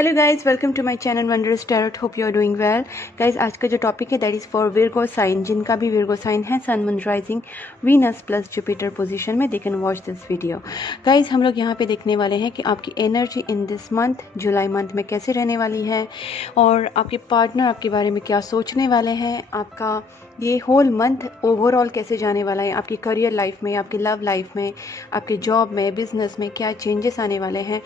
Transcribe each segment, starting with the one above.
Hello guys, welcome to my channel Wonderous Tarot. Hope you are doing well. Guys, आज का जो topic है that is for Virgo sign. जिनका भी Virgo sign है, sun moon rising Venus plus Jupiter position में, they can watch this video. Guys, हम लोग यहाँ पे देखने वाले हैं कि आपकी energy in this month, July month में कैसे रहने वाली है और आपके पार्टनर आपके बारे में क्या सोचने वाले हैं। आपका ये होल मंथ ओवरऑल कैसे जाने वाला है, आपकी करियर लाइफ में, आपकी लव लाइफ में, आपके जॉब में, बिजनेस में क्या चेंजेस आने वाले हैं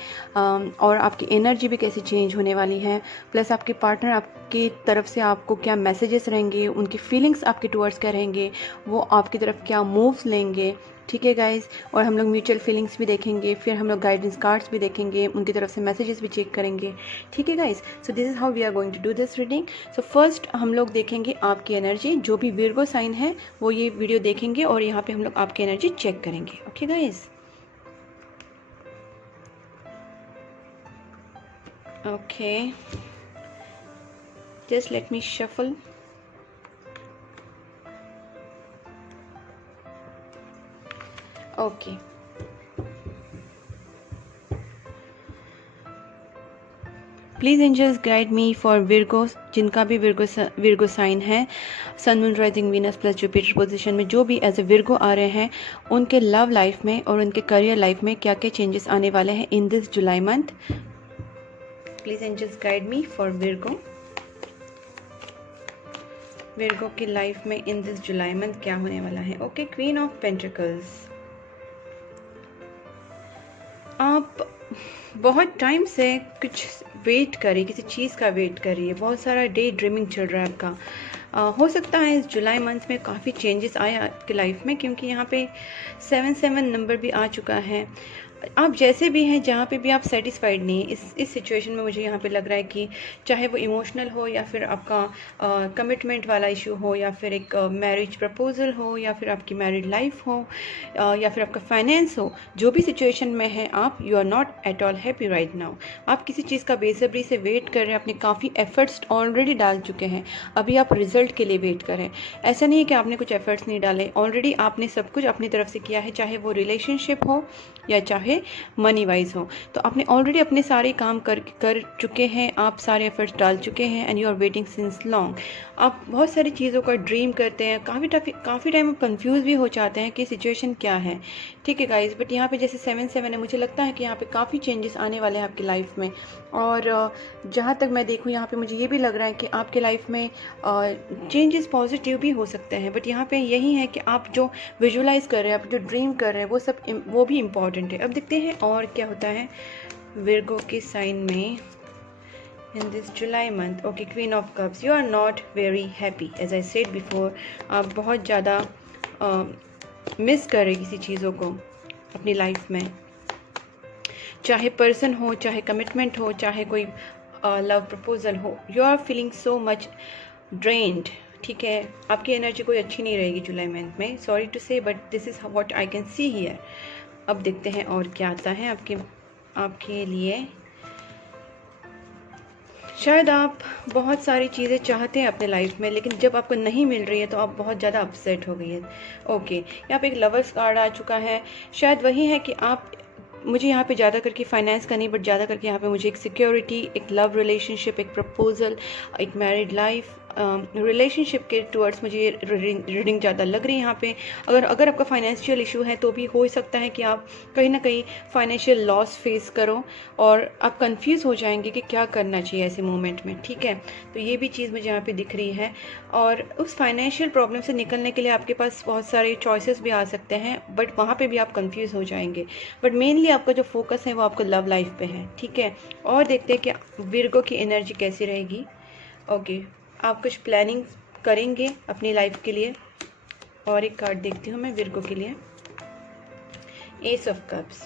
और आपकी एनर्जी भी कैसे चेंज होने वाली है। प्लस आपके पार्टनर आपकी तरफ से आपको क्या मैसेजेस रहेंगे, उनकी फीलिंग्स आपके टुवर्ड्स क्या रहेंगे, वो आपकी तरफ क्या मूव्स लेंगे। ठीक है गाइज, और हम लोग म्यूचुअल फीलिंग्स भी देखेंगे, फिर हम लोग गाइडेंस कार्ड्स भी देखेंगे, उनकी तरफ से मैसेजेस भी चेक करेंगे। ठीक है guys, so this is how we are going to do this reading. So first हम लोग देखेंगे आपकी एनर्जी। जो भी विर्गो साइन है वो ये वीडियो देखेंगे और यहाँ पे हम लोग आपकी एनर्जी चेक करेंगे। Okay guys, okay, just let me shuffle. Okay, please angels guide me for Virgo. जिनका भी विर्गो साइन है, sun moon rising Venus plus Jupiter position में, जो भी एज ए विर्गो आ रहे हैं, उनके लव लाइफ में और उनके करियर लाइफ में क्या क्या चेंजेस आने वाले हैं in this July month. Please angels guide me for Virgo. Virgo की लाइफ में इन दिस जुलाई मंथ क्या होने वाला है। Okay, queen of pentacles. आप बहुत टाइम से कुछ वेट कर रही, किसी चीज़ का वेट कर रही है, बहुत सारा डे ड्रीमिंग चल रहा है आपका। हो सकता है इस जुलाई मंथ में काफ़ी चेंजेस आए आपकी लाइफ में, क्योंकि यहाँ पे 7 नंबर भी आ चुका है। आप जैसे भी हैं, जहाँ पे भी आप सेटिस्फाइड नहीं है इस सिचुएशन में, मुझे यहाँ पे लग रहा है कि चाहे वो इमोशनल हो या फिर आपका कमिटमेंट वाला इशू हो या फिर एक मैरिज प्रपोजल हो या फिर आपकी मैरिड लाइफ हो या फिर आपका फाइनेंस हो, जो भी सिचुएशन में है आप, you are not at all happy right now. आप किसी चीज़ का बेसब्री से वेट कर रहे हैं, अपने काफ़ी एफर्ट्स ऑलरेडी डाल चुके हैं, अभी आप रिजल्ट के लिए वेट करें। ऐसा नहीं है कि आपने कुछ एफर्ट्स नहीं डाले, ऑलरेडी आपने सब कुछ अपनी तरफ से किया है, चाहे वो रिलेशनशिप हो या चाहे मनी वाइज हो। तो आपने ऑलरेडी अपने सारे काम कर चुके हैं, आप सारे एफर्ट्स डाल चुके हैं and you are waiting since long. आप बहुत सारी चीज़ों का ड्रीम करते हैं, काफ़ी टाइम आप कंफ्यूज भी हो जाते हैं कि सिचुएशन क्या है। ठीक है गाइज, बट यहाँ पे जैसे 7 है, मुझे लगता है कि यहाँ पे काफ़ी चेंजेस आने वाले हैं आपकी लाइफ में। और जहाँ तक मैं देखूँ, यहाँ पे मुझे ये भी लग रहा है कि आपके लाइफ में चेंजेस पॉजिटिव भी हो सकते हैं, बट यहाँ पे यही है कि आप जो विजुलाइज कर रहे हैं, आप जो ड्रीम कर रहे हैं, वो भी इम्पॉर्टेंट है। अब देखते हैं और क्या होता है विर्गो के साइन में in this July month. Okay, queen of cups. You are not very happy as I said before. आप बहुत ज़्यादा मिस कर रहे किसी चीज़ों को अपनी लाइफ में, चाहे पर्सन हो, चाहे कमिटमेंट हो, चाहे कोई लव प्रपोजल हो। You are feeling so much drained. ठीक है, आपकी एनर्जी कोई अच्छी नहीं रहेगी जुलाई मंथ में, sorry to say, but this is what I can see here. अब देखते हैं और क्या आता है आपके लिए। शायद आप बहुत सारी चीज़ें चाहते हैं अपने लाइफ में, लेकिन जब आपको नहीं मिल रही है तो आप बहुत ज़्यादा अपसेट हो गई है। ओके, यहाँ पे एक लवर्स कार्ड आ चुका है। शायद वही है कि आप, मुझे यहाँ पे ज़्यादा करके फाइनेंस का नहीं, बट ज़्यादा करके यहाँ पे मुझे एक सिक्योरिटी, एक लव रिलेशनशिप, एक प्रपोजल, एक मैरिड लाइफ, रिलेशनशिप के टुवर्ड्स मुझे रीडिंग ज़्यादा लग रही है यहाँ पे। अगर आपका फाइनेंशियल इशू है तो भी हो सकता है कि आप कहीं ना कहीं फाइनेंशियल लॉस फेस करो और आप कंफ्यूज हो जाएंगे कि क्या करना चाहिए ऐसे मोमेंट में। ठीक है, तो ये भी चीज़ मुझे यहाँ पे दिख रही है। और उस फाइनेंशियल प्रॉब्लम से निकलने के लिए आपके पास बहुत सारे चॉइसेस भी आ सकते हैं, बट वहाँ पे भी आप कंफ्यूज हो जाएंगे। बट मेनली आपका जो फोकस है वो आपका लव लाइफ पे है। ठीक है, और देखते हैं कि विर्गो की एनर्जी कैसी रहेगी। ओके, आप कुछ प्लानिंग करेंगे अपनी लाइफ के लिए। और एक कार्ड देखती हूँ मैं विर्गो के लिए, एस ऑफ कप्स।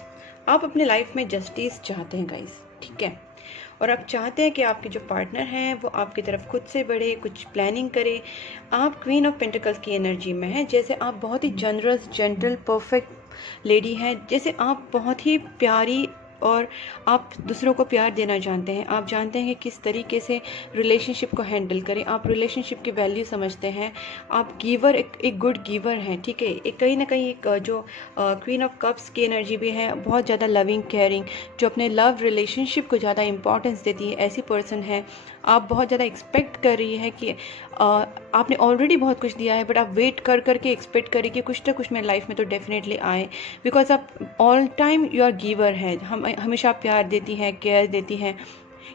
आप अपने लाइफ में जस्टिस चाहते हैं गाइस। ठीक है, और आप चाहते हैं कि आपके जो पार्टनर हैं वो आपकी तरफ खुद से बढ़े, कुछ प्लानिंग करे। आप क्वीन ऑफ पेंटिकल्स की एनर्जी में हैं, जैसे आप बहुत ही जनरस, जेंटल, परफेक्ट लेडी हैं, जैसे आप बहुत ही प्यारी और आप दूसरों को प्यार देना जानते हैं, आप जानते हैं कि किस तरीके से रिलेशनशिप को हैंडल करें, आप रिलेशनशिप की वैल्यू समझते हैं, आप गिवर, एक गुड गिवर हैं, ठीक है। एक कहीं ना कहीं एक जो क्वीन ऑफ कप्स की एनर्जी भी है, बहुत ज़्यादा लविंग केयरिंग, जो अपने लव रिलेशनशिप को ज़्यादा इंपॉर्टेंस देती है, ऐसी पर्सन है। आप बहुत ज़्यादा एक्सपेक्ट कर रही है कि आपने ऑलरेडी बहुत कुछ दिया है, बट आप वेट कर करके एक्सपेक्ट करें कि कुछ ना कुछ मेरी लाइफ में तो डेफिनेटली आए, बिकॉज आप all time you are giver है। हम हमेशा प्यार देती हैं, केयर देती हैं,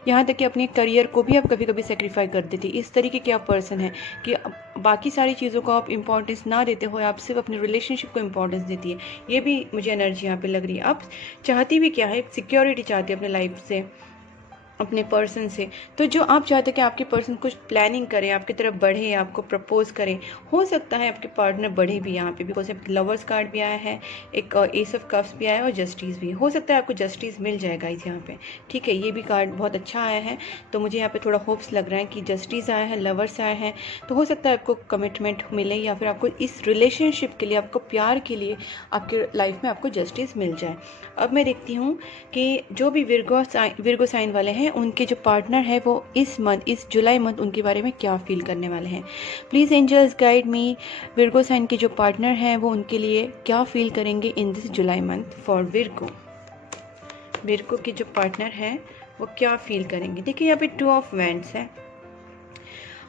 यहाँ तक कि अपने करियर को भी आप कभी कभी सेक्रीफाई कर देती। इस तरीके के आप पर्सन हैं कि बाकी सारी चीज़ों को आप इंपॉर्टेंस ना देते हो, आप सिर्फ अपनी रिलेशनशिप को इंपॉर्टेंस देती है। ये भी मुझे एनर्जी यहाँ पे लग रही है। आप चाहती भी क्या है, सिक्योरिटी चाहती है अपने लाइफ से, अपने पर्सन से। तो जो आप चाहते हैं कि आपके पर्सन कुछ प्लानिंग करें, आपकी तरफ बढ़े, आपको प्रपोज करें, हो सकता है आपके पार्टनर बढ़े भी यहाँ पे, बिकॉज लवर्स कार्ड भी आया है, एक एस ऑफ कप्स भी आया है और जस्टिस भी। हो सकता है आपको जस्टिस मिल जाएगा इस यहाँ पे, ठीक है। ये भी कार्ड बहुत अच्छा आया है, तो मुझे यहाँ पे थोड़ा होप्स लग रहा है कि जस्टिस आया है, लवर्स आया है, तो हो सकता है आपको कमिटमेंट मिले, या फिर आपको इस रिलेशनशिप के लिए, आपको प्यार के लिए आपके लाइफ में आपको जस्टिस मिल जाए। अब मैं देखती हूँ कि जो भी विर्गो साइन वाले हैं, उनके जो पार्टनर है वो इस मंथ, इस जुलाई मंथ, उनके बारे में क्या फील करने वाले हैं। Please angels guide me, Virgo sign के जो पार्टनर हैं वो उनके लिए क्या फील करेंगे इन this July month for Virgo. Virgo के जो पार्टनर हैं वो क्या फील करेंगे। देखिए यहाँ पे 2 ऑफ वैंड्स है।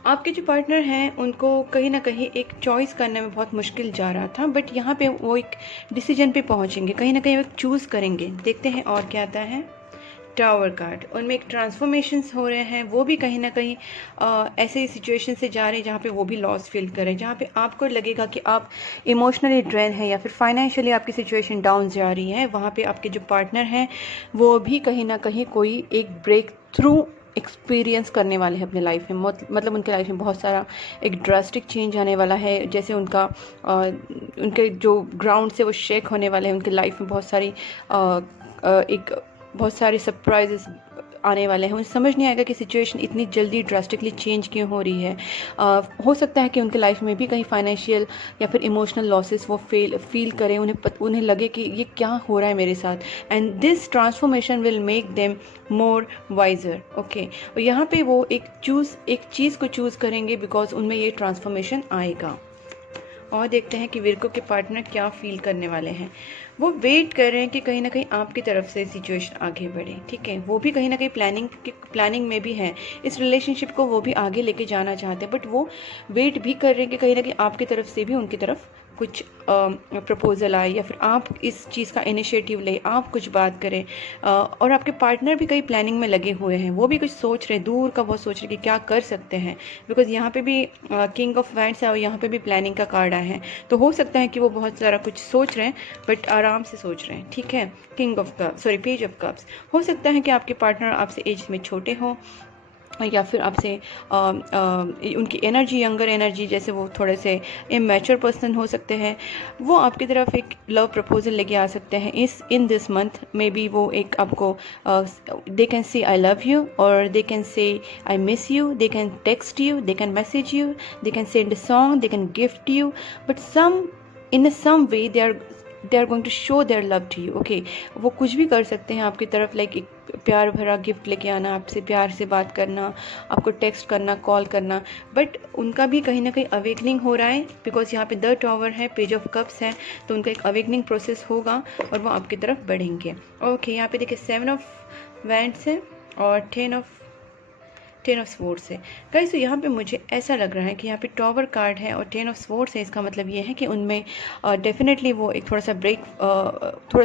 आपके जो पार्टनर हैं उनको कहीं ना कहीं एक चॉइस करने में बहुत मुश्किल जा रहा था, बट यहाँ पे वो एक डिसीजन पे पहुँचेंगे, कहीं ना कहीं वो चूज़ करेंगे। देखते हैं और क्या आता है। टावर कार्ड, उनमें एक ट्रांसफॉर्मेशंस हो रहे हैं, वो भी कहीं ना कहीं ऐसे सिचुएशन से जा रहे हैं जहाँ पे वो भी लॉस फील करें, जहाँ पे आपको लगेगा कि आप इमोशनली ड्रेन है या फिर फाइनेंशियली आपकी सिचुएशन डाउन जा रही है। वहाँ पे आपके जो पार्टनर हैं वो भी कहीं ना कहीं कोई एक ब्रेक थ्रू एक्सपीरियंस करने वाले हैं अपने लाइफ में। मतलब उनके लाइफ में बहुत सारा एक ड्रास्टिक चेंज आने वाला है, जैसे उनके जो ग्राउंड से वो शेक होने वाले हैं। उनके लाइफ में बहुत सारे सरप्राइजेस आने वाले हैं। उन्हें समझ नहीं आएगा कि सिचुएशन इतनी जल्दी ड्रास्टिकली चेंज क्यों हो रही है। हो सकता है कि उनके लाइफ में भी कहीं फाइनेंशियल या फिर इमोशनल लॉसेस वो फील करें, उन्हें लगे कि ये क्या हो रहा है मेरे साथ, and this transformation will make them more wiser. Okay, और यहाँ पे वो एक चीज़ को चूज़ करेंगे बिकॉज उनमें ये ट्रांसफॉर्मेशन आएगा। और देखते हैं कि विर्गो के पार्टनर क्या फील करने वाले हैं। वो वेट कर रहे हैं कि कहीं ना कहीं आपकी तरफ से सिचुएशन आगे बढ़े, ठीक है। वो भी कहीं ना कहीं प्लानिंग में भी है, इस रिलेशनशिप को वो भी आगे लेके जाना चाहते हैं, बट वो वेट भी कर रहे हैं कि कहीं ना कहीं आपकी तरफ से भी उनकी तरफ कुछ प्रपोजल आए, या फिर आप इस चीज़ का इनिशिएटिव लें, आप कुछ बात करें। और आपके पार्टनर भी कई प्लानिंग में लगे हुए हैं, वो भी कुछ सोच रहे हैं, दूर का बहुत सोच रहे हैं कि क्या कर सकते हैं, बिकॉज यहाँ पे भी किंग ऑफ वैंड्स है और यहाँ पे भी प्लानिंग का कार्ड आया है। तो हो सकता है कि वो बहुत सारा कुछ सोच रहे हैं, बट आराम से सोच रहे हैं, ठीक है। पेज ऑफ कप्स, हो सकता है कि आपके पार्टनर आपसे एज में छोटे हों, या फिर आपसे उनकी एनर्जी, यंगर एनर्जी, जैसे वो थोड़े से इमैच्योर पर्सन हो सकते हैं। वो आपकी तरफ एक लव प्रपोजल लेके आ सकते हैं in this month. May be वो एक आपको they can say I love you, और they can say I miss you, they can text you, they can message you, they can send a song, they can gift you, but in some way they are going to show their love to you. Okay, वो कुछ भी कर सकते हैं आपकी तरफ, like एक प्यार भरा गिफ्ट लेके आना, आपसे प्यार से बात करना, आपको टेक्स्ट करना, कॉल करना, बट उनका भी कहीं ना कहीं अवेकनिंग हो रहा है, बिकॉज यहाँ पे 2 टावर है, पेज ऑफ कप्स है, तो उनका एक अवेकनिंग प्रोसेस होगा और वो आपकी तरफ बढ़ेंगे। ओके, यहाँ पे देखिए 7 ऑफ वैंड्स है और 10 ऑफ स्वॉर्ड्स है। गाइस, तो यहाँ पे मुझे ऐसा लग रहा है कि यहाँ पे टावर कार्ड है और 10 ऑफ स्वॉर्ड्स है। इसका मतलब ये है कि उनमें डेफिनेटली वो एक थोड़ा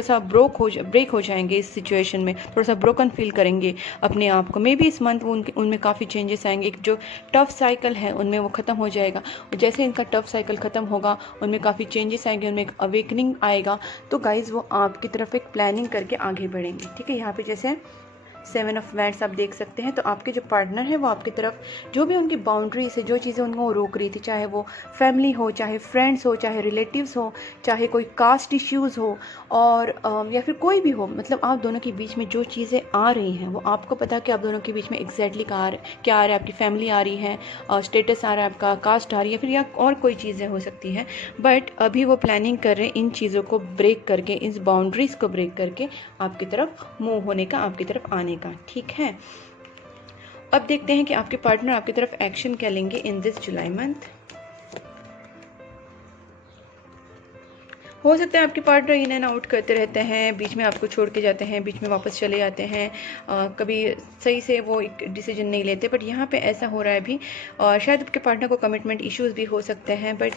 सा ब्रेक हो जाएंगे इस सिचुएशन में, थोड़ा सा ब्रोकन फील करेंगे अपने आप को। मे बी इस मंथ वो उनमें काफ़ी चेंजेस आएंगे, एक जो टफ साइकिल है उनमें वो ख़त्म हो जाएगा, और जैसे इनका टफ साइकिल ख़त्म होगा उनमें काफ़ी चेंजेस आएंगे, उनमें एक अवेकनिंग आएगा। तो गाइज़ वो आपकी तरफ एक प्लानिंग करके आगे बढ़ेंगे, ठीक है। यहाँ पे जैसे 7 ऑफ वैंड्स आप देख सकते हैं। तो आपके जो पार्टनर है वो आपकी तरफ जो भी उनकी बाउंड्रीज है, जो चीज़ें उनको रोक रही थी, चाहे वो फैमिली हो, चाहे फ्रेंड्स हो, चाहे रिलेटिव्स हो, चाहे कोई कास्ट इश्यूज़ हो, और या फिर कोई भी हो, मतलब आप दोनों के बीच में जो चीज़ें आ रही हैं वो आपको पता है कि आप दोनों के बीच में एग्जैक्टली क्या आ रहा है। आपकी फैमिली आ रही है, स्टेटस आ रहा है, आपका कास्ट आ रही है, फिर या और कोई चीज़ें हो सकती हैं। बट अभी वो प्लानिंग कर रहे हैं इन चीज़ों को ब्रेक करके, इस बाउंड्रीज़ को ब्रेक करके आपकी तरफ मूव होने का, आपकी तरफ आने का। ठीक है, अब देखते हैं कि आपके पार्टनर आपकी तरफ एक्शन क्या लेंगे इन दिस जुलाई मंथ। हो सकता है आपके पार्टनर इन एंड आउट करते रहते हैं, बीच में आपको छोड़ के जाते हैं, बीच में वापस चले जाते हैं, कभी सही से वो एक डिसीजन नहीं लेते। बट यहाँ पे ऐसा हो रहा है अभी, और शायद आपके पार्टनर को कमिटमेंट इश्यूज़ भी हो सकते हैं। बट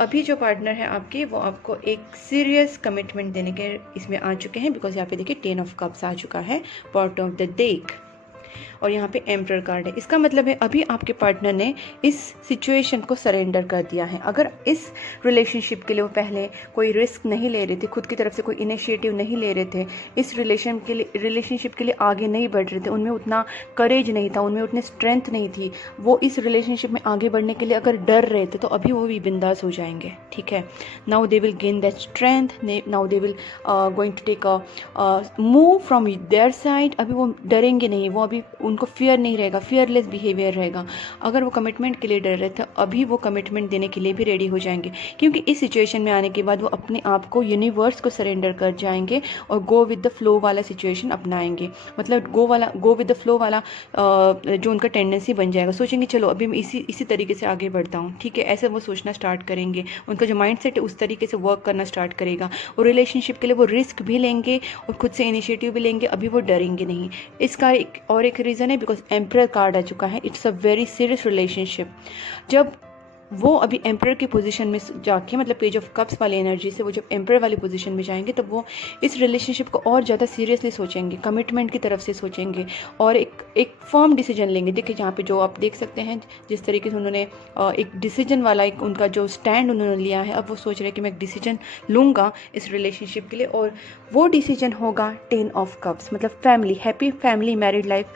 अभी जो पार्टनर है आपके, वो आपको एक सीरियस कमिटमेंट देने के इसमें आ चुके हैं। बिकॉज यहाँ पे देखिए 10 ऑफ कप्स आ चुका है, बॉटम ऑफ द डेक, और यहाँ पे एम्परर कार्ड है। इसका मतलब है अभी आपके पार्टनर ने इस सिचुएशन को सरेंडर कर दिया है। अगर इस रिलेशनशिप के लिए वो पहले कोई रिस्क नहीं ले रहे थे, खुद की तरफ से कोई इनिशिएटिव नहीं ले रहे थे, इस रिलेशनशिप के लिए आगे नहीं बढ़ रहे थे, उनमें उतना करेज नहीं था, उनमें उतनी स्ट्रेंथ नहीं थी, वो इस रिलेशनशिप में आगे बढ़ने के लिए अगर डर रहे थे, तो अभी वो भी बिंदास हो जाएंगे। ठीक है, now they will gain that strength, now they will going to take a move from their side. अभी वो डरेंगे नहीं, वो अभी उनको फियर नहीं रहेगा, फियरलेस बिहेवियर रहेगा। अगर वो कमिटमेंट के लिए डर रहे थे, अभी वो कमिटमेंट देने के लिए भी रेडी हो जाएंगे, क्योंकि इस सिचुएशन में आने के बाद वो अपने आप को यूनिवर्स को सरेंडर कर जाएंगे और गो विद द फ्लो वाला सिचुएशन अपनाएंगे। मतलब गो विद द फ्लो वाला जो उनका टेंडेंसी बन जाएगा। सोचेंगे चलो अभी मैं इसी तरीके से आगे बढ़ता हूँ। ठीक है, ऐसे वो सोचना स्टार्ट करेंगे, उनका जो माइंड सेट है उस तरीके से वर्क करना स्टार्ट करेगा। और रिलेशनशिप के लिए वो रिस्क भी लेंगे और खुद से इनिशिएटिव भी लेंगे, अभी वो डरेंगे नहीं। इसका एक रीज़न है बिकॉज एम्परर कार्ड आ चुका है। It's a very serious relationship. जब वो अभी एम्परर की पोजीशन में जाके, मतलब पेज ऑफ कप्स वाली एनर्जी से वो जब एम्परर वाली पोजीशन में जाएंगे, तब वो इस रिलेशनशिप को और ज़्यादा सीरियसली सोचेंगे, कमिटमेंट की तरफ से सोचेंगे और एक फर्म डिसीजन लेंगे। देखिए यहाँ पे जो आप देख सकते हैं, जिस तरीके से उन्होंने एक डिसीजन वाला एक उनका जो स्टैंड उन्होंने लिया है, अब वो सोच रहे हैं कि मैं एक डिसीजन लूँगा इस रिलेशनशिप के लिए, और वो डिसीजन होगा 10 ऑफ कप्स, मतलब family, happy family, married life,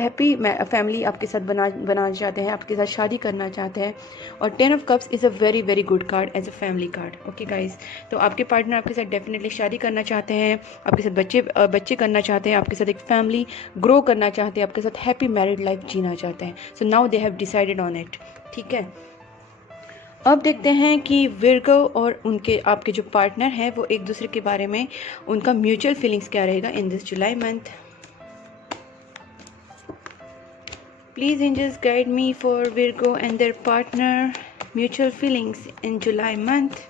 happy family आपके साथ बनाना चाहते हैं, आपके साथ शादी करना चाहते हैं। और 10 of cups is a very very good card as a family card. Okay guys, तो आपके पार्टनर आपके साथ डेफिनेटली शादी करना चाहते हैं, आपके साथ बच्चे करना चाहते हैं, आपके साथ एक फैमिली ग्रो करना चाहते हैं, आपके साथ हैप्पी मैरिड लाइफ जीना चाहते हैं। So now they have decided on it. ठीक है, अब देखते हैं कि विर्गो और उनके आपके जो पार्टनर हैं वो एक दूसरे के बारे में उनका म्यूचुअल फीलिंग्स क्या रहेगा in this July month. Please angels guide me for Virgo and their partner mutual feelings in July month.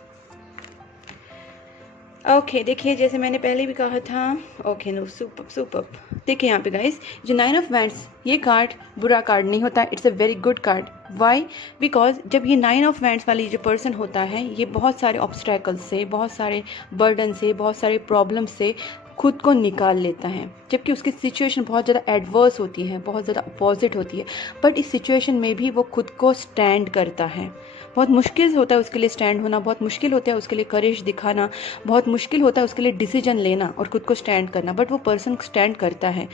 Okay, देखिए जैसे मैंने पहले भी कहा था, ओके नो, सुपर। देखिए यहाँ पे गाइस, जो 9 ऑफ वैंड्स, ये कार्ड बुरा कार्ड नहीं होता, it's a very good card. Why? Because जब ये 9 ऑफ वैंड्स वाली जो पर्सन होता है, ये बहुत सारे ऑब्स्ट्रैकल्स से, बहुत सारे बर्डन से, बहुत सारे प्रॉब्लम से खुद को निकाल लेता है, जबकि उसकी सिचुएशन बहुत ज़्यादा एडवर्स होती है, बहुत ज़्यादा अपोजिट होती है, बट इस सिचुएशन में भी वो खुद को स्टैंड करता है। बहुत मुश्किल होता है उसके लिए स्टैंड होना, बहुत मुश्किल होता है उसके लिए करेज दिखाना, बहुत मुश्किल होता है उसके लिए डिसीजन लेना और खुद को स्टैंड करना, बट वो पर्सन स्टैंड करता है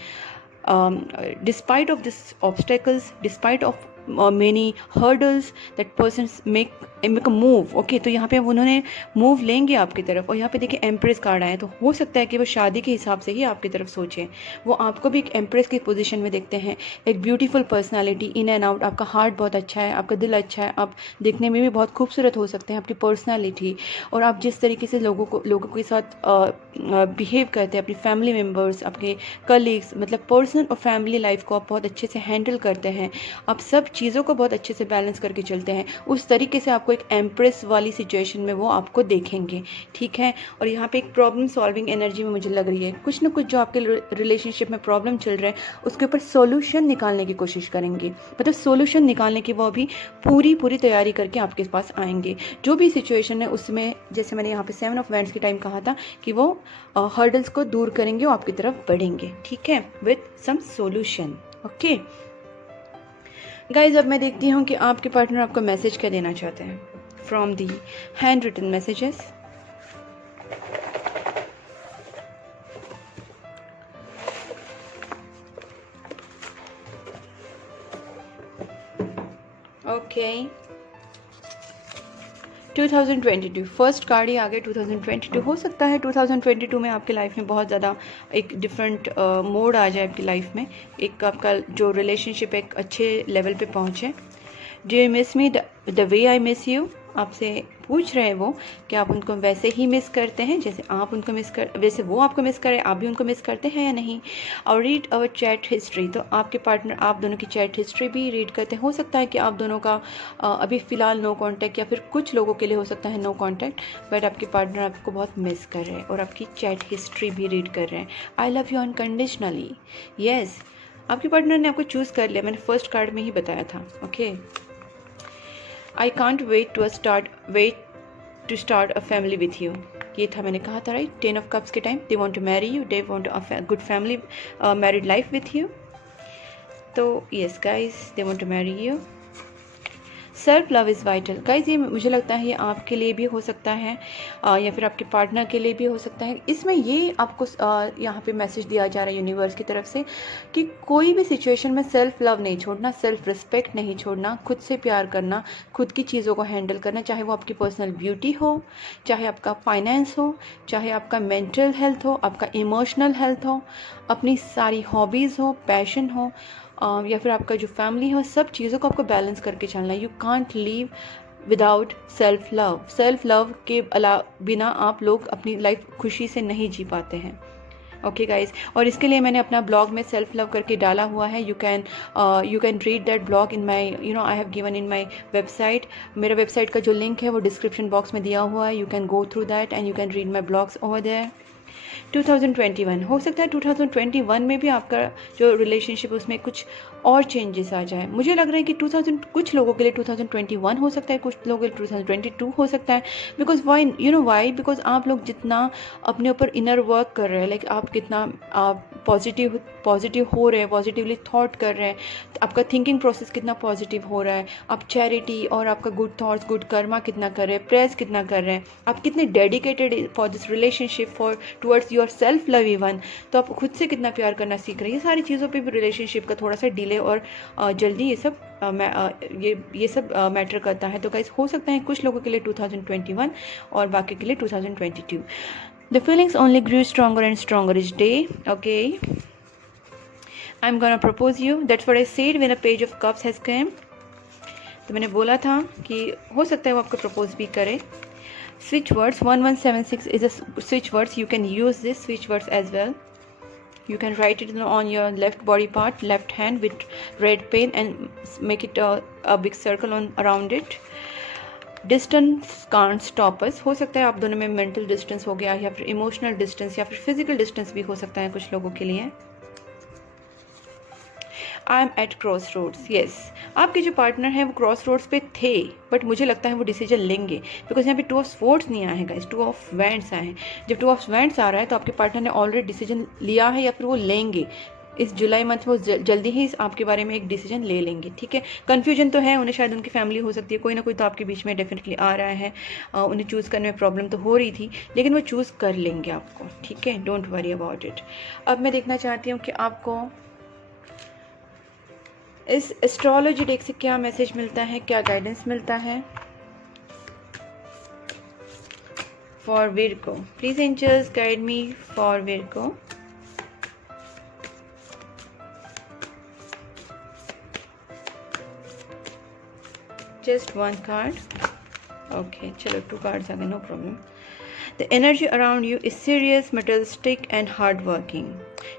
despite of this obstacles, despite of many hurdles, that persons make a move। Okay, तो यहाँ पे उन्होंने मूव लेंगे आपकी तरफ। और यहाँ पे देखिए एम्प्रेस कार्ड आए, तो हो सकता है कि वो शादी के हिसाब से ही आपकी तरफ सोचें, वो आपको भी एक एम्प्रेस की पोजीशन में देखते हैं। एक beautiful personality, in and out, आपका हार्ट बहुत अच्छा है, आपका दिल अच्छा है, आप देखने में भी बहुत खूबसूरत हो सकते हैं, आपकी पर्सनैलिटी और आप जिस तरीके से लोगों के साथ बिहेव करते हैं, अपनी फैमिली मेम्बर्स, आपके कलीग्स, मतलब पर्सनल और फैमिली लाइफ को आप बहुत अच्छे से हैंडल करते हैं, आप सब चीज़ों को बहुत अच्छे से बैलेंस करके चलते हैं। उस तरीके से आपको एक एम्प्रेस वाली सिचुएशन में वो आपको देखेंगे। ठीक है, और यहाँ पे एक प्रॉब्लम सॉल्विंग एनर्जी में मुझे लग रही है, कुछ ना कुछ जो आपके रिलेशनशिप में प्रॉब्लम चल रहा है उसके ऊपर सॉल्यूशन निकालने की कोशिश करेंगे, मतलब सॉल्यूशन निकालने की वो अभी पूरी तैयारी करके आपके पास आएंगे। जो भी सिचुएशन है उसमें, जैसे मैंने यहाँ पे 7 ऑफ वैंड्स के टाइम कहा था कि वो हर्डल्स को दूर करेंगे और आपकी तरफ बढ़ेंगे। ठीक है, with some solution. Okay guys, अब मैं देखती हूँ कि आपके पार्टनर आपको मैसेज क्या देना चाहते हैं from the handwritten messages. Okay 2022 first card ही आ गया। 2022 हो सकता है 2022 में आपके लाइफ में बहुत ज़्यादा एक डिफरेंट मोड आ जाए आपकी लाइफ में, एक आपका जो रिलेशनशिप एक अच्छे लेवल पे पहुँचे। Do you miss me the way I miss you, आपसे पूछ रहे हैं वो कि आप उनको वैसे ही मिस करते हैं जैसे आप उनको वैसे वो आपको मिस करें, आप भी उनको मिस करते हैं या नहीं। और रीड अवर चैट हिस्ट्री, तो आपके पार्टनर आप दोनों की चैट हिस्ट्री भी रीड करते हैं। हो सकता है कि आप दोनों का अभी फ़िलहाल नो कांटेक्ट, या फिर कुछ लोगों के लिए हो सकता है नो कांटेक्ट, बट आपके पार्टनर आपको बहुत मिस कर रहे हैं और आपकी चैट हिस्ट्री भी रीड कर रहे हैं। I love you unconditionally, yes आपके पार्टनर ने आपको चूज़ कर लिया, मैंने फर्स्ट कार्ड में ही बताया था। Okay I can't wait to start a family with you, ये था मैंने कहा था राइट। 10 ऑफ कप्स के time they want to marry you, they want a good family married life with you. तो yes guys they want to marry you. Self love is vital guys, ये मुझे लगता है ये आपके लिए भी हो सकता है या फिर आपके पार्टनर के लिए भी हो सकता है। इसमें ये आपको यहाँ पे मैसेज दिया जा रहा है यूनिवर्स की तरफ से कि कोई भी सिचुएशन में सेल्फ लव नहीं छोड़ना, सेल्फ रिस्पेक्ट नहीं छोड़ना, खुद से प्यार करना, खुद की चीज़ों को हैंडल करना, चाहे वो आपकी पर्सनल ब्यूटी हो, चाहे आपका फाइनेंस हो, चाहे आपका मेंटल हेल्थ हो, आपका इमोशनल हेल्थ हो, अपनी सारी हॉबीज़ हो, पैशन हो, या फिर आपका जो फैमिली है, सब चीज़ों को आपको बैलेंस करके चलना है। You can't leave without self love. Self love के बिना आप लोग अपनी लाइफ खुशी से नहीं जी पाते हैं। ओके गाइज, और इसके लिए मैंने अपना ब्लॉग में सेल्फ लव करके डाला हुआ है। You can read that blog in my I have given in my website. मेरा वेबसाइट का जो लिंक है वो डिस्क्रिप्शन बॉक्स में दिया हुआ है। You can go through that and you can read my blogs over there. 2021 हो सकता है 2021 में भी आपका जो रिलेशनशिप उसमें कुछ और चेंजेस आ जाए। मुझे लग रहा है कि कुछ लोगों के लिए 2021 हो सकता है, कुछ लोगों के लिए 2022 हो सकता है। बिकॉज वाई बिकॉज आप लोग जितना अपने ऊपर इनर वर्क कर रहे हैं, लाइक आप कितना पॉजिटिव हो रहे हैं, पॉजिटिवली थॉट कर रहे हैं, आपका थिंकिंग प्रोसेस कितना पॉजिटिव हो रहा है, आप चैरिटी और आपका गुड थॉट्स, गुड कर्मा कितना कर रहे हैं, प्रेयर्स कितना कर रहे हैं, आप कितने dedicated for this relationship, for towards your self love even, तो आप खुद से कितना प्यार करना सीख रहे हैं। ये सारी चीज़ों पे भी रिलेशनशिप का थोड़ा सा डिले और जल्दी ये सब मैटर करता है। तो गाइस हो सकता है कुछ लोगों के लिए 2021 और बाकी के लिए 2022। The feelings only grew stronger and stronger each day. Okay, I'm gonna propose you. That's what I said when a page of cups has come. तो मैंने बोला था कि हो सकता है वो आपको प्रपोज भी करे। Switch words 1176 is a switch words. You can use this switch words as well. You can write it on your left body part, left hand with red pen and make it a big circle around it. Distance can't stop us. हो सकता है आप दोनों में mental distance हो गया, या फिर इमोशनल डिस्टेंस, या फिर फिजिकल डिस्टेंस भी हो सकता है कुछ लोगों के लिए। I am at crossroads, yes आपके जो पार्टनर हैं वो क्रॉस रोड्स पे थे, बट मुझे लगता है वो डिसीजन लेंगे। बिकॉज यहाँ पे 2 ऑफ स्वॉर्ड्स नहीं आए हैं गाइस, 2 ऑफ वैंड्स आए हैं। जब 2 ऑफ वैंड्स आ रहा है तो आपके पार्टनर ने ऑलरेडी डिसीजन लिया है, या फिर वो लेंगे इस जुलाई मंथ में। वो जल्दी ही आपके बारे में एक डिसीजन ले लेंगे। ठीक है, कन्फ्यूजन तो है उन्हें, शायद उनकी फैमिली हो सकती है, कोई ना कोई तो आपके बीच में डेफिनेटली आ रहा है। उन्हें चूज़ करने में प्रॉब्लम तो हो रही थी, लेकिन वो चूज़ कर लेंगे आपको। ठीक है, डोंट वरी अबाउट इट। अब मैं देखना चाहती हूँ कि आपको इस एस्ट्रोलॉजी डेक से क्या मैसेज मिलता है, क्या गाइडेंस मिलता है for Virgo. Please angels guide me for Virgo. Just one card. Okay, चलो 2 cards आ गए, no problem. The energy around you is serious, materialistic and hard working.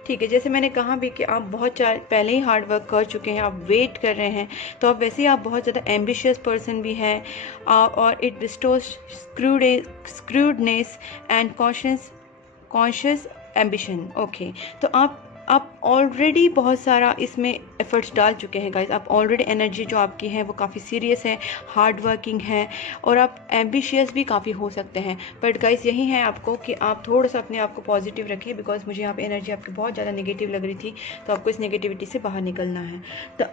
ठीक है, जैसे मैंने कहा भी कि आप बहुत पहले ही हार्ड वर्क कर चुके हैं, आप वेट कर रहे हैं, तो आप वैसे ही आप बहुत ज़्यादा एम्बिशियस पर्सन भी हैं, और it restores shrewdness and conscious ambition. Okay, तो आप ऑलरेडी बहुत सारा इसमें एफर्ट्स डाल चुके हैं गाइस। आप ऑलरेडी एनर्जी जो आपकी है वो काफ़ी सीरियस है, हार्ड वर्किंग है, और आप एम्बिशियस भी काफ़ी हो सकते हैं। बट गाइस यही है आपको कि आप थोड़ा सा अपने आप को पॉजिटिव रखिए, बिकॉज मुझे यहाँ पे एनर्जी आपकी बहुत ज़्यादा नेगेटिव लग रही थी, तो आपको इस नेगेटिविटी से बाहर निकलना है। The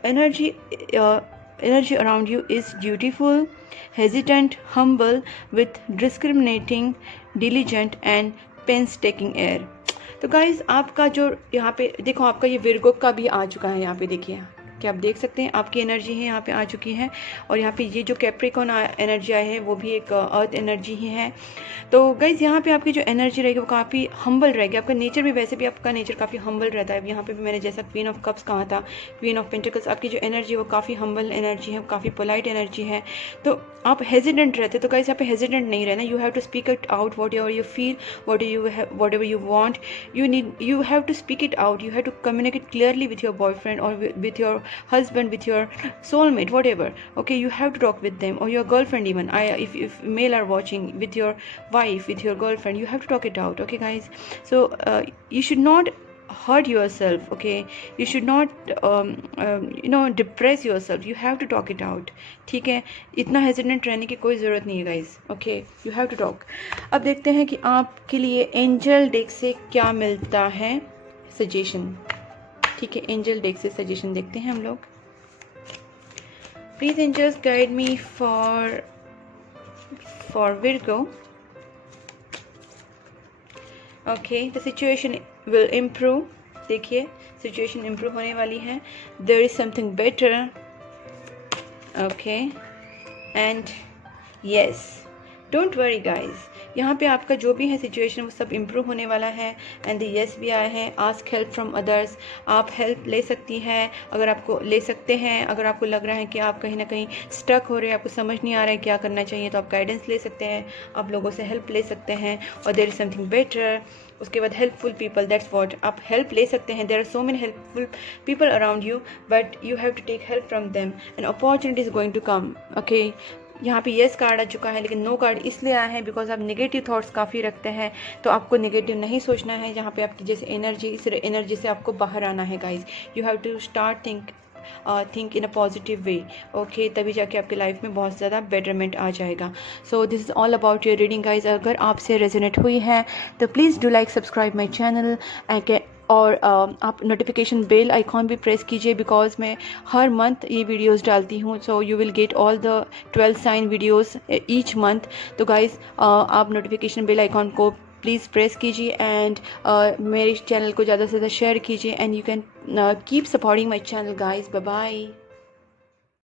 energy around you is dutiful, hesitant, humble, with discriminating, diligent and painstaking air. तो गाइज आपका जो यहाँ पे देखो, आपका ये विर्गो का भी आ चुका है। यहाँ पे देखिए कि आप देख सकते हैं आपकी एनर्जी है यहाँ पे आ चुकी है, और यहाँ पे ये जो कैप्रिकॉर्न एनर्जी आई है वो भी एक अर्थ एनर्जी ही है। तो गाइज यहाँ पे आपकी जो एनर्जी रहेगी वो काफ़ी हम्बल रहेगी। आपका नेचर भी, वैसे भी आपका नेचर काफ़ी हम्बल रहता है। यहाँ पे भी मैंने जैसा क्वीन ऑफ कप्स कहा था, क्वीन ऑफ पेंटिकल्स, आपकी जो एनर्जी है वो काफ़ी हम्बल एनर्जी है, काफ़ी पोलाइट एनर्जी है। तो आप हेजिडेंट रहते, तो गाइज यहाँ पे हेजिडेंट नहीं रहना। You have to speak it out whatever you feel, whatever you want, you have to speak it out. You have to communicate clearly with your boyfriend or with your husband, with your soulmate, whatever. Okay, you have to talk with them, or your girlfriend even. If male are watching, with your wife, with your girlfriend, you have to talk it out. Okay guys, so you should not hurt yourself. Okay, you should not depress yourself. You have to talk it out. ठीक है, इतना hesitant रहने की कोई ज़रूरत नहीं है guys. Okay, you have to talk. अब देखते हैं कि आपके लिए एंजल डेक से क्या मिलता है सजेशन। ठीक है, एंजल डेक से सजेशन देखते हैं हम लोग। Please angels guide me for Virgo. Okay, the situation will improve. देखिए, सिचुएशन इम्प्रूव होने वाली है। There is something better. Okay, and yes, don't worry guys, यहाँ पे आपका जो भी है सिचुएशन वो सब इम्प्रूव होने वाला है। एंड द यस भी आए हैं। Ask help from others. आप हेल्प ले सकती हैं, अगर आपको ले सकते हैं। अगर आपको लग रहा है कि आप कहीं ना कहीं स्टक हो रहे हैं, आपको समझ नहीं आ रहा है क्या करना चाहिए, तो आप गाइडेंस ले सकते हैं, आप लोगों से हेल्प ले सकते हैं। और देयर इज समथिंग बेटर। उसके बाद हेल्पफुल पीपल, दैट्स व्हाट, आप हेल्प ले सकते हैं। There are so many helpful people around you, but you have to take help from them and opportunity is going to come. Okay, यहाँ पे yes card आ चुका है, लेकिन नो कार्ड इसलिए आया है बिकॉज आप नेगेटिव थॉट्स काफ़ी रखते हैं। तो आपको नेगेटिव नहीं सोचना है। यहाँ पे आपकी जैसे एनर्जी, इस एनर्जी से आपको बाहर आना है guys. You have to start think in a positive way. Okay, तभी जाके आपकी लाइफ में बहुत ज़्यादा बेटरमेंट आ जाएगा। So this is all about your reading guys. अगर आपसे रेजोनेट हुई है तो please do like, subscribe my channel, और आप नोटिफिकेशन बेल आइकॉन भी प्रेस कीजिए, बिकॉज मैं हर मंथ ये वीडियोस डालती हूँ। So you will get all the 12 sign videos each month. तो गाइज आप नोटिफिकेशन बेल आइकॉन को प्लीज़ प्रेस कीजिए, एंड मेरे चैनल को ज़्यादा से ज़्यादा शेयर कीजिए, and you can keep supporting my channel guys. Bye bye.